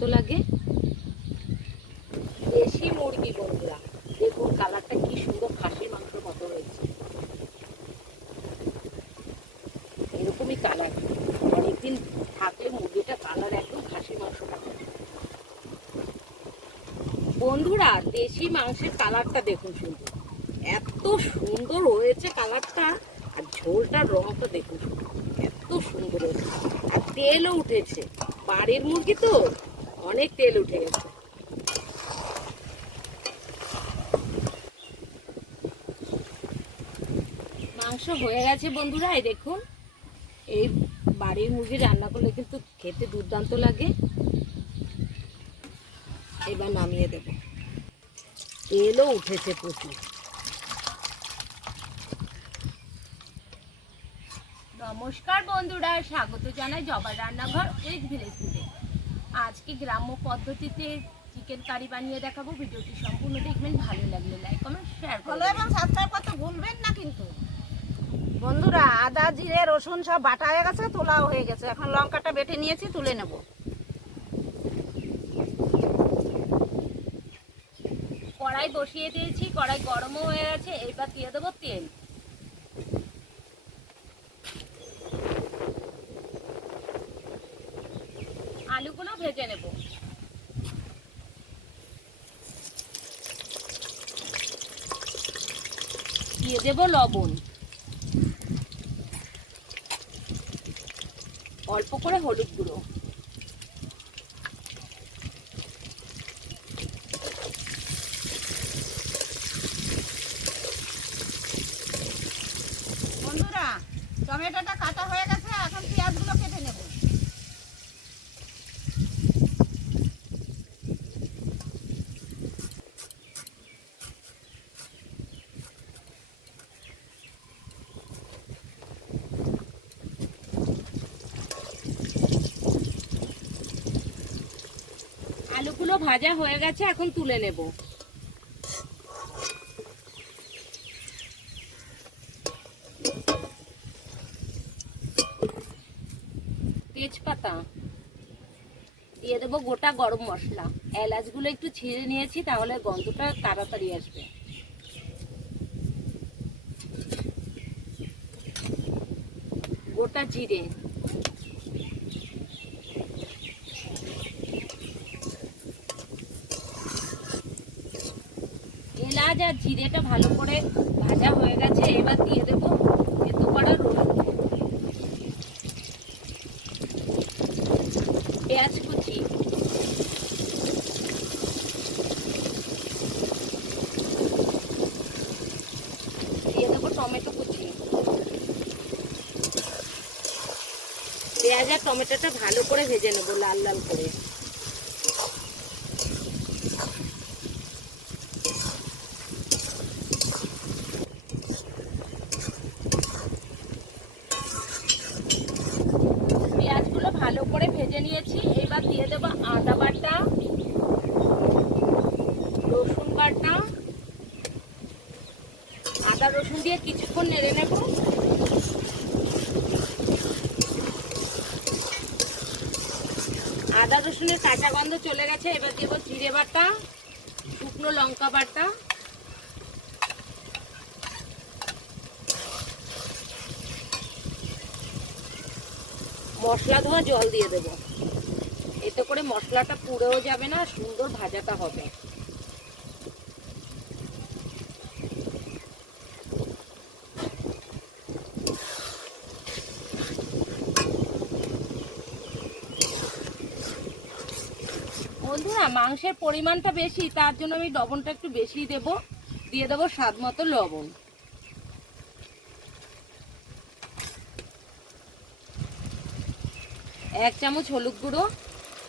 দুর্দান্ত লাগে। দেশি মুরগি বন্ধুরা, দেখুন কালারটা কি সুন্দর, খাসির মাংস মতো হয়েছে। এরকমই কালার। অনেকদিন থাকলে মুরগিটা কালার একদম খাসির মাংস মতো। বন্ধুরা, দেশি মাংসের কালারটা দেখুন শুধু এত সুন্দর হয়েছে কালারটা, আর ঝোলটার রংটা দেখুন এত সুন্দর হয়েছে। আর তেলও উঠেছে। বাড়ির মুরগি তো? অনেক তেল উঠে গেছে। মাংস হয়ে গেছে বন্ধুরা, এই দেখুন। এই বাড়ির মুরগি রান্না করলে কিন্তু খেতে দুর্দান্ত লাগে। এবার নামিয়ে দেব। তেলও উঠেছে প্রচুর। নমস্কার বন্ধুরা, স্বাগত জানাই জবার রান্নাঘর এক ভিলেজ আজকে গ্রাম্য পদ্ধতিতে চিকেন কারি বানিয়ে দেখাবো। ভিডিওটি সম্পূর্ণ দেখবেন ভালো লাগলে লাইক কমেন্ট শেয়ার ফলো করবেন এবং সাবস্ক্রাইব করতে ভুলবেন না কিন্তু। বন্ধুরা আদা জিরে রসুন সব বাটা হয়ে গেছে তোলাও হয়ে গেছে। এখন লঙ্কাটা বেটে নিয়েছি তুলে নেব। কড়াই বসিয়ে দিয়েছি কড়াই গরমও হয়ে গেছে এবার দিয়ে দেবো তেল। ভেজে নেব। দিয়ে দেব লবণ। অল্প করে হলুদ গুঁড়ো বন্ধুরা টমেটোটা কাটা হয়ে গেছে এখন পেঁয়াজগুলো কেটে নেব আলুগুলো ভাজা হয়ে গেছে, এখন তুলে নেব। তেজপাতা দিয়ে দেবো গোটা গরম মশলা। এলাচগুলো একটু ছিঁড়ে নিয়েছি, তাহলে গন্ধটা তাড়াতাড়ি আসবে। গোটা জিরে। আর জিরেটা ভালো করে ভাজা হয়ে গেছে, এবার দিয়ে দেবো এত করা পেঁয়াজ কুচি। দিয়ে দেবো টমেটো কুচি। পেঁয়াজ আর টমেটোটা ভালো করে ভেজে নেব লাল লাল করে পেঁয়াজগুলো ভালো করে ভেজে নিয়েছি এবার দিয়ে দেবো আদা বাটা রসুন বাটা আদা রসুন দিয়ে কিছুক্ষণ নেড়ে নেব আদা রসুনের কাঁচা গন্ধ চলে গেছে, এবার দেবো জিরে বাটা, শুকনো লঙ্কা বাটা। মশলা ধোয়া জল দিয়ে দেবো। এতে করে মশলাটা পুড়েও যাবে না, সুন্দর ভাজাটা হবে বন্ধুরা মাংসের পরিমাণটা বেশি, তার জন্য আমি লবণটা একটু বেশি দেব। দিয়ে দেবো স্বাদ মতো লবণ। এক চামচ হলুদ গুঁড়ো,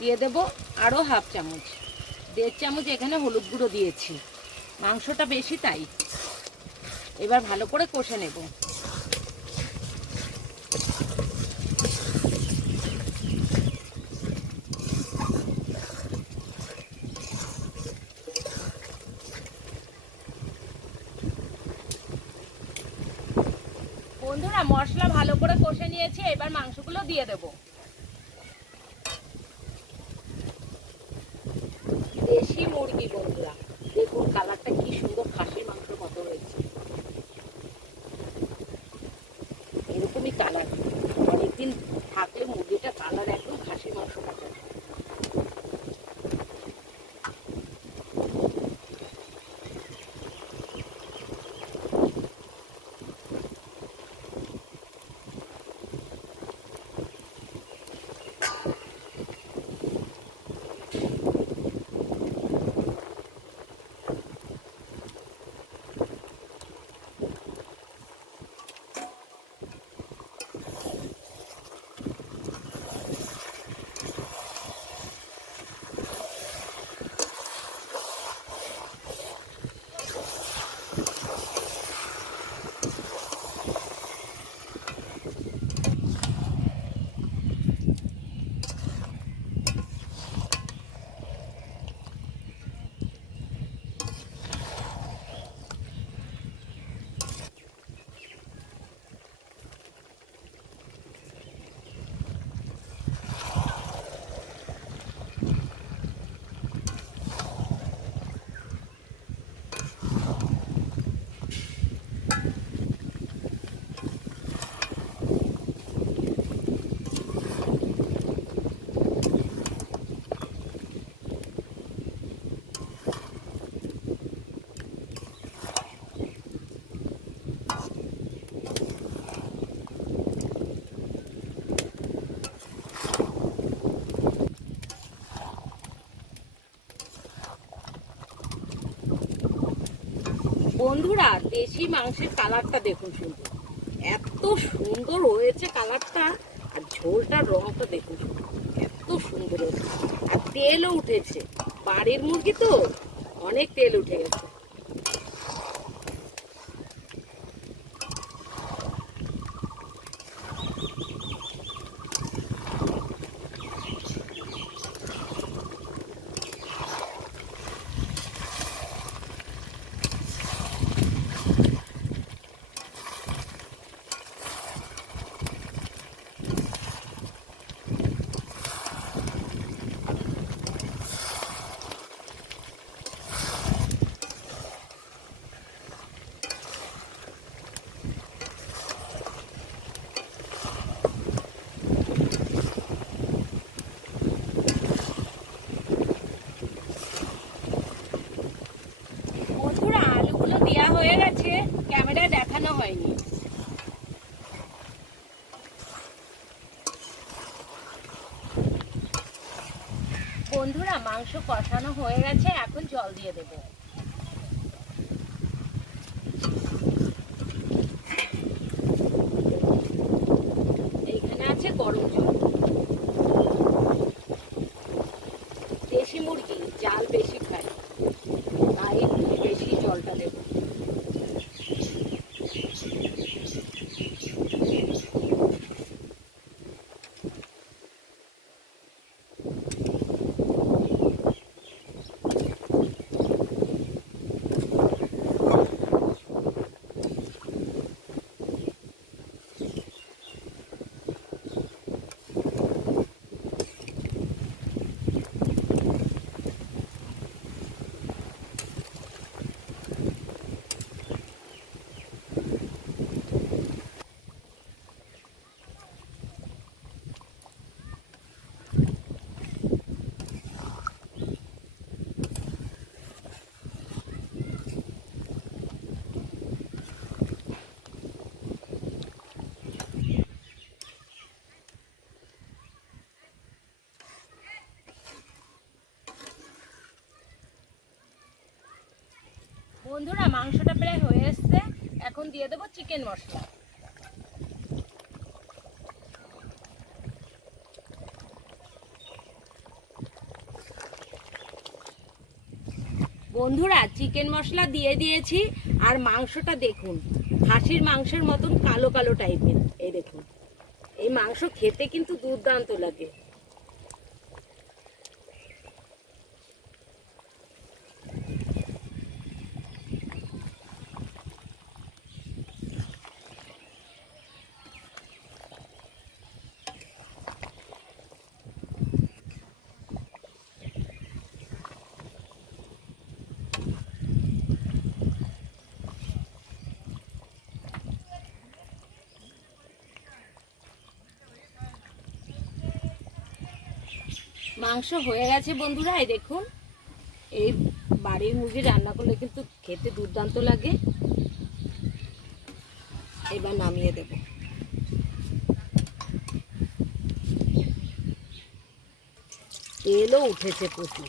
দিয়ে দেবো আরও হাফ চামচ। দেড় চামচ এখানে হলুদ গুঁড়ো দিয়েছি। মাংসটা বেশি তাই। এবার ভালো করে কষে নেব বন্ধুরা মশলা ভালো করে কষে নিয়েছি, এবার মাংসগুলো দিয়ে দেব। দেশি মুরগি বন্ধুরা, দেখুন কালারটা কি সুন্দর, খাসির মাংস মতো হয়েছে। এরকমই কালার, অনেকদিন থাকলে মুরগিটা কালার একদম খাসির মাংস মতো বন্ধুরা, দেশি মাংসের কালারটা দেখুন শুধু। এত সুন্দর হয়েছে কালারটা, আর ঝোলটার রঙটা দেখুন এত সুন্দর হয়েছে। আর তেলও উঠেছে। বাড়ির মুরগি তো, অনেক তেল উঠে গেছে বন্ধুরা আলুগুলো দেওয়া হয়ে গেছে ক্যামেরায় দেখানো হয়নি বন্ধুরা মাংস কষানো হয়ে গেছে এখন জল দিয়ে দেব এইখানে আছে গরম জল দেশি মুরগি জাল বেশি খায় তাই একটু বেশি জলটা দেবো বন্ধুরা, মাংসটা প্রায় হয়ে এসছে। এখন দিয়ে দেবো চিকেন মশলা। বন্ধুরা চিকেন মশলা দিয়ে দিয়েছি, আর মাংসটা দেখুন, খাসির মাংসের মতন কালো কালো টাইপের এই দেখুন, এই মাংস খেতে কিন্তু দুর্দান্ত লাগে। মাংস হয়ে গেছে বন্ধুরা, এই দেখুন। এই বাড়ির মুরগি রান্না করলে কিন্তু খেতে দুর্দান্ত লাগে। এবার নামিয়ে দেব। তেলও উঠেছে প্রচুর।